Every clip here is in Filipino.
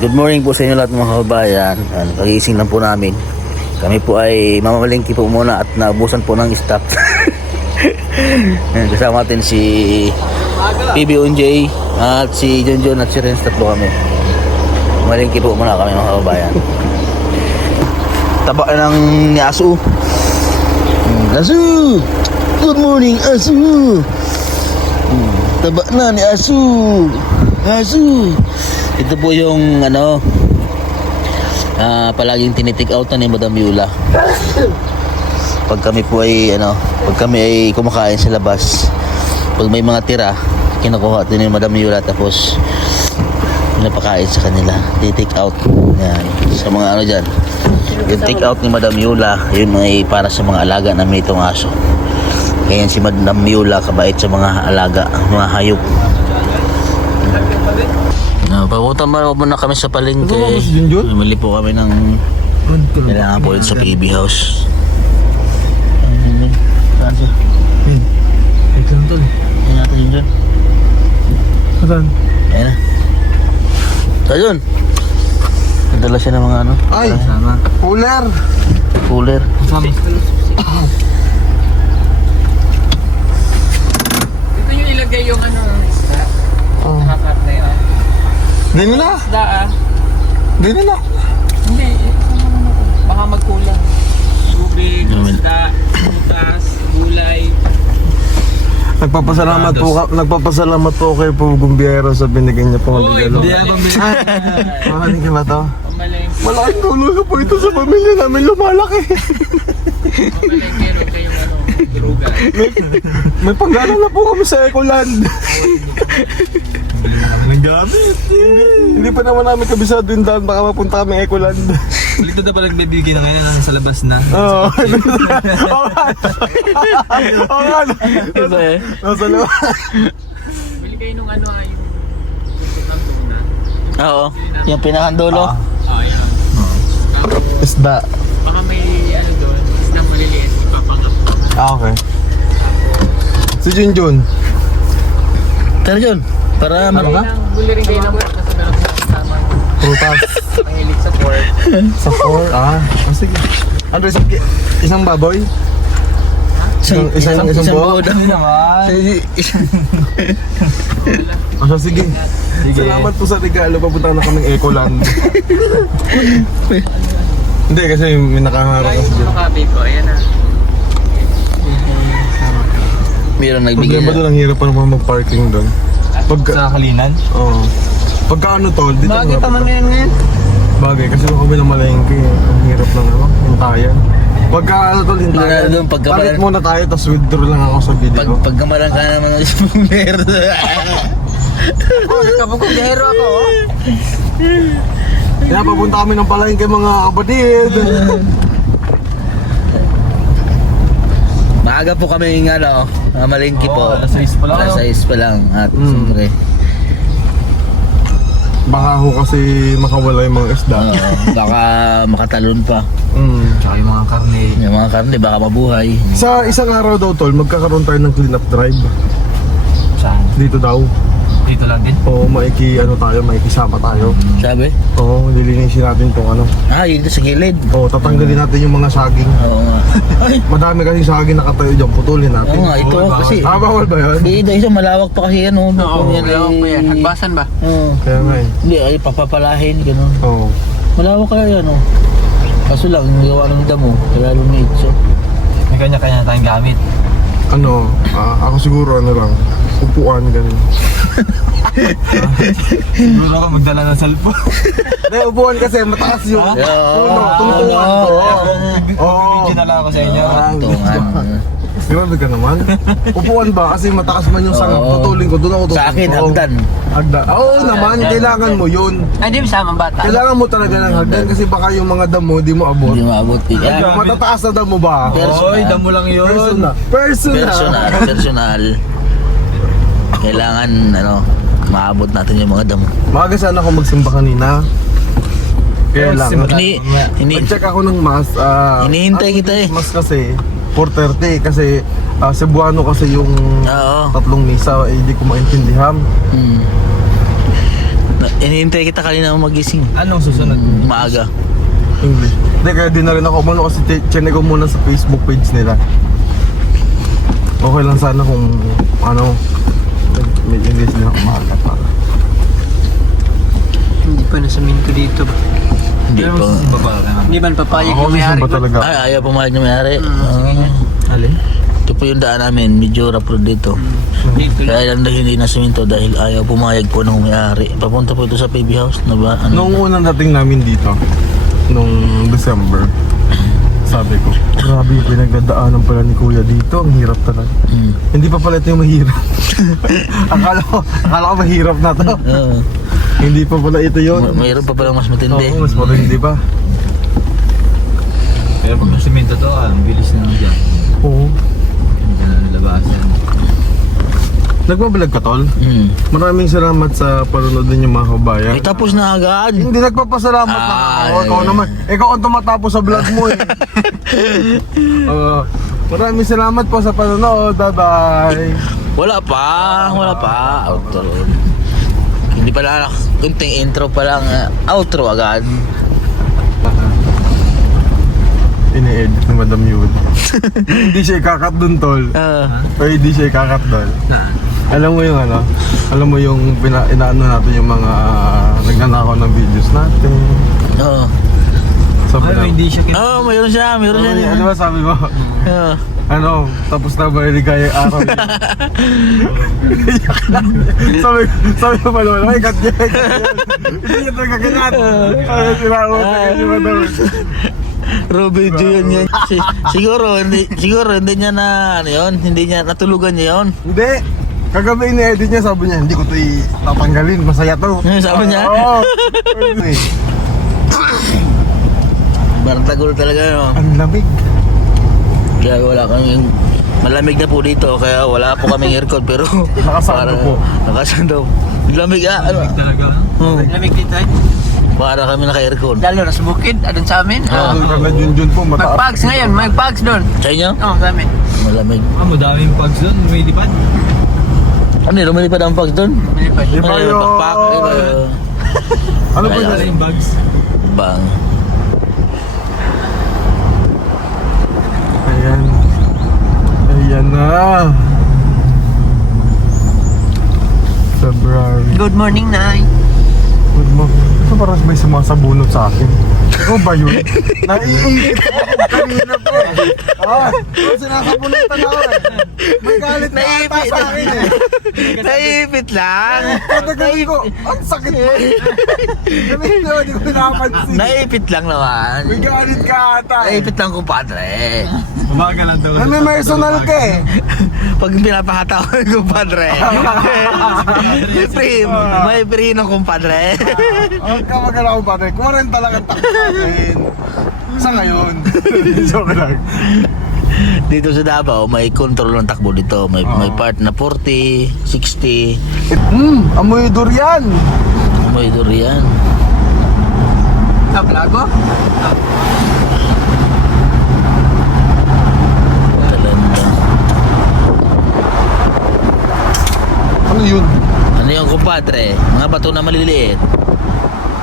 Good morning po sa inyo lahat mga kababayan. Kagising lang po namin. Kami po ay mamamalingki po muna at naubusan po ng stock. Kasama natin si PBONJ at si John at si Renz, tatlo kami. Malingki po muna kami mga kababayan. Taba ng ni Asu. Asu! Good morning Asu! Taba na ni Asu! Asu! Ito po yung palaging tinitik out na ni Madam Yula. Pag kami po ay kumakain sa labas, pag may mga tira, kinukuha din ni Madam Yula tapos pinapakain sa kanila. Titik out. Yan. Sa mga dyan. Yung take out ni Madam Yula, yun ay para sa mga alaga na may itong aso. Kaya si Madam Yula kabait sa mga alaga, mga hayop. Papunta muna kami sa palengke. Mali po kami ng kailangan po yun sa PB House. Saan siya? Ito lang tol. Ayan natin yun dyan. Saan? Ayan na. So yun. Nadala siya ng mga Ay! Sama. Cooler! Cooler. Sama. Dito yung ilagay yung Oh. kakap na yun. Dito na! Isda Dito na! Hindi, baka magkulang. Tubig, Naman. isda, butas, gulay. Nagpapasalamat po kay Pugumbiyero sa binigay niya pong regalo. Hindi ako Mahaling ka ba to? Pamalengke. Malaking tulong na po ito sa pamilya namin lumalaki. Pamalengke, meron kayong druga. May panggala na po kami sa Ecoland. Nanggamit. Hindi pa naman namin kabisado yung daan, baka mapunta kami Ecoland. Dito na pala nagbibigay na ngayon nasa labas na. Oo. Oo nga. Nasa loob. Bili kayo nung yung tutok ng tuna. Oo. Yung pinakandulo. Yan. Isda. Baka may doon, isda maliliit, ipapangap. Okay. Si Junjun. Tara John. Para Buli rin kayo ng pork kasi meron sa kasama. Prutas. Mahilig sa pork. Sa 4. Sige. Ano isang baboy? Isang buo? Sige. Salamat po sa regalo. Papunta na kaming Ecoland. Hindi kasi may nakaharap kasi Yung dyan. kabi ko, ayan na. Meron nagbigay Problema doon, ang hirap pa naman mag-parking doon. Sa Kalinan? Oo. Pagka tol, dito Bakit naman na yan ngayon? Bagay, kasi kami na malengke. Ang hirap lang naman, hintayan. Pagka tol, hintayan. Doon, Palit muna tayo, tapos withdraw lang ako sa video. Pagkamalan ka naman ng meron. Kapag-gero ako, Kaya papunta kami ng palengke mga kapatid. Maaga po kami malingki po. alas 6 pa lang. Alas 6 pa lang. At siyempre, Baka ho kasi makawala yung mga isda. baka makatalon pa. Tsaka yung mga karne. Yung mga karne baka mabuhay. Sa isang araw daw tol, magkakaroon tayo ng clean up drive. Saan? Dito daw. Dito lang din. Oo, maikisama tayo. Sabi? Oo, lilinisin natin itong Yun sa gilid. Oo, tatanggalin natin yung mga saging. Oo nga. Ay, Madami kasing saging nakatayo dyan, putulin natin. oo nga, ito kasi. Bawal ba yun? Hindi, isa malawak pa kasi yan. Oo, Kung malawak pa yan. Hagbasan ba? Oo. Kaya nga eh. Hindi, ay papapalahin, gano'n. Oo. Malawak kaya yan, Kaso lang, gawa ng damo, kaya lumiit siya. May kanya-kanya tayong gamit. Ako siguro lang, upuan, ganun. Siguro ako magdala ng cellphone. Hindi, upuan kasi mataas yung tungtungan ko. Video na lang ako sa inyo. Tungan. Grabe ka naman. Upuan ba? Kasi mataas man yung sang Oo. tutulin ko, doon ako tutulin. Sa akin, hagdan. Hagdan. Oo naman, kailangan mo yun. Ay, di sama bata. Kailangan mo talaga ng hagdan kasi baka yung mga damo di mo abot. Hindi maabot. Yan. Yung matataas na damo ba? Oy, damo lang yun. Personal. Personal. Kailangan, maabot natin yung mga damo. Maaga sana ako magsimba kanina. Kaya lang. Ini Nag-check ako ng mask. Hinihintay kita eh. Mas kasi 4:30 kasi Cebuano kasi yung Oo. tatlong misa, hindi ko maintindihan. Hmm. Inihintay kita kanina magising. Anong susunod? Maaga. English. Hindi, kaya di na rin ako umano kasi chinek ko muna sa Facebook page nila. Okay lang sana kung ano, may English din ako maaga para. Hindi pa nasamin ko dito. Hindi pa. Baba ka na. Hindi man papayag Ako yung gusto may-ari ba ko. talaga? Ay, ayaw pumayag na may-ari. Alin? Ito po yung daan namin. Medyo rough road dito. Dito lang. Kaya lang na hindi nasiminto dahil ayaw pumayag po ng may-ari. Papunta po ito sa PB House na ba? Ano? Nung unang dating namin dito, nung December, sabi ko, grabe yung pinagdadaanan pala ni Kuya dito. Ang hirap talaga. Mm. Hindi pa pala ito yung mahirap. akala ko mahirap na to. Oo. Hindi pa pala ito yun. Mayroon pa palang mas matindi. Oo, mas matindi pa. Pero pag nasimento to, ang bilis na lang dyan. Oo. Hindi na nalabasan. Nagbabalag ka, tol? Mm. Maraming salamat sa panonood ninyo mga kabayan. Ay, tapos na agad. Hindi nagpapasalamat na ako. Ikaw naman. Ikaw ang tumatapos sa vlog mo eh. Maraming salamat po sa panonood. Bye-bye. Wala pa. Outro. Hindi pala, kunting intro pa lang. Outro agad. Ini-edit ni Madam Yud. Hindi siya ikakat dun, tol. O hindi siya ikakat dun. Alam mo yung ano? Alam mo yung inaano natin yung mga nagnanakaw ng videos natin. Oo. Sabi Ay, na, hindi siya kin... Mayroon siya. ano ba sabi mo? Oo. Ano, tapos na ba ligaya yung araw niya? Iyak lang. sabi ko pa naman, ay, cut niya. Hindi niya talaga ganyan. Ay, sinako sa kanya ba daw? Video yun. Siguro hindi niya na ano yun, hindi niya natulugan niya yun. Hindi. Kagabi ini-edit niya, sabi niya, hindi ko ito tatanggalin, masaya to. Sabi niya? Oo. Bartagol talaga no. Ang lamig. Kaya wala kang malamig na po dito kaya wala po kaming aircon pero Nakasando po. Nakasando. Lamig ano? Talaga. Oo. Lamig dito eh. Para kami naka-aircon. Lalo na sa bukid, adun sa amin. Doon ka na Junjun po, mataas. Mag-pags ngayon, mag-pags doon. Sa inyo? Oo, sa amin. Malamig. Madaming pags doon, may dipan. Ano yun? Lumilipad ang pag doon? Malipad. Di ba Ano yun? yun? Pakpak? Ano ba Wala. yun? Yung bags. Bang. Ayan. Ayan na. February. Good morning, Nay. Good mo. Ito parang may sumasabunot sa akin. Ikaw ba yun? Naiingit ako kanina po eh. Sinasabunutan ako eh. May galit na ata sa akin eh. Naipit lang. Pagkagaling ko, ang sakit mo. Galing na, hindi ko pinapansin. Naipit lang naman. May galit ka ata eh. Naipit lang kumpadre. Umaga lang daw. May personal ka eh. Pag pinapakata ko ng kumpadre. May free ng kumpadre. Huwag ka magkala ko pare. 40 lang ang takbo natin. Sa ngayon. Joke lang. Dito sa Davao, may control ng takbo dito. May part na 40, 60. Amoy durian. May durian. Lago? Talanda. Ano yun? Ano yung kumpadre? Mga bato na maliliit.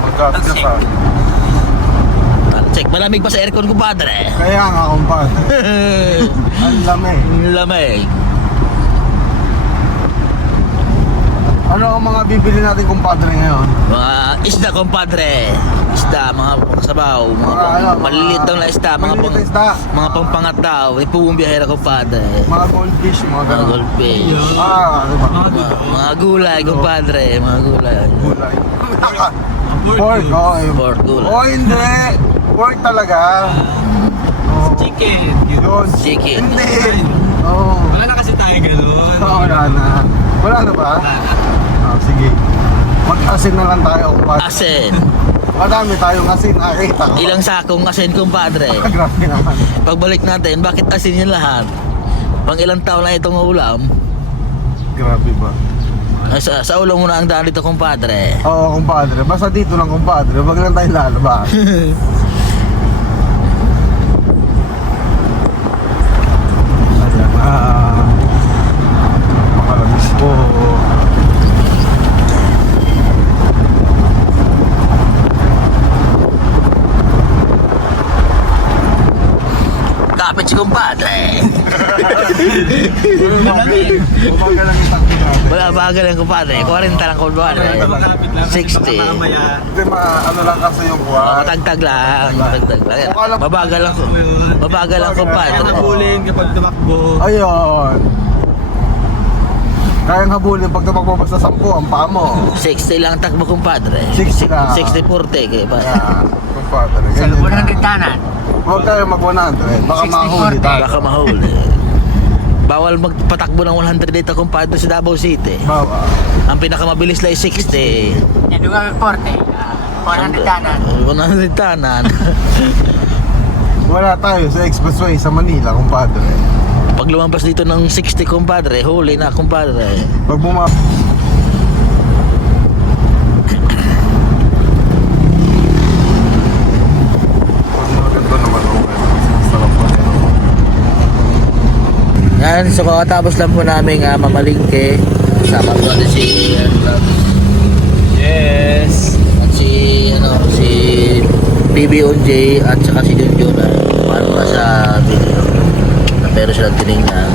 Magkakita sa akin. Check, malamig pa sa aircon kumpadre. Kaya nga kumpadre. Ang lamig. Lamig. Ano ang mga bibili natin kumpadre ngayon? Mga isda kumpadre. Isda, mga sabaw, mga maliliit daw na isda, maliliit na isda. mga pangpangat daw. Ipubumbiyahera kumpadre. Mga goldfish, mga Mga ganun. goldfish. Ano ba? Mga gulay kumpadre, mga gulay. Gulay. Pork, oo. Pork gulay. Oh, hindi. Pork talaga. Oh. Chicken. Yun. Chicken. Hindi. Oo. Wala na kasi tayo ganun. Wala na. Wala na ba? Sige. Mag-asin na lang tayo. kumpadre. Asin. Madami tayong asin. Nakita ko. Ilang sakong asin kumpadre. Grabe naman. Pagbalik natin, bakit asin yung lahat? Pang ilang taon na itong ulam? Grabe ba? Ay, sa ulam muna ang daan dito kumpadre. Oo, kumpadre. Basta dito lang, kumpadre. Wag lang tayo lalabas. Ayan na. Makalabis po. lumapit si kumpadre. Umaga lang yung takbo natin. Wala bagal lang kumpadre. 40 lang kumpadre. Malapit lang. 60. Mamaya. Hindi, ano lang kasi yung buwan. Matagtag lang. Matagtag lang. Mabagal lang. Mabagal lang kumpadre. Kaya habulin kapag tumakbo. Ayun. Kayang habulin pag tumakbo basta 10 ang paa mo. 60 lang takbo kumpadre. 60 lang. 60-40 kaya ba? Yeah, kumpadre. Sa Ganyan lubungan lang. ng rintanan. Huwag tayo mag-100. Baka 60, mahuli tayo. Baka mahuli. Bawal magpatakbo ng 100 dito kumpadre sa Davao City. Bawa. Ang pinakamabilis lang ay 60. Yan, lugar ng Porte. 100 tanan. 100 tanan. Wala tayo sa expressway sa Manila, kumpadre. Pag lumampas dito ng 60 kumpadre, huli na kumpadre. Pag bumaba. Maganda naman, okay. Sarap po. Yan, so kakatapos lang po namin mamalingke. Sama po natin si Yes. at si PBOJ at saka si Junjun na paano ka sa video na pero silang tinignan.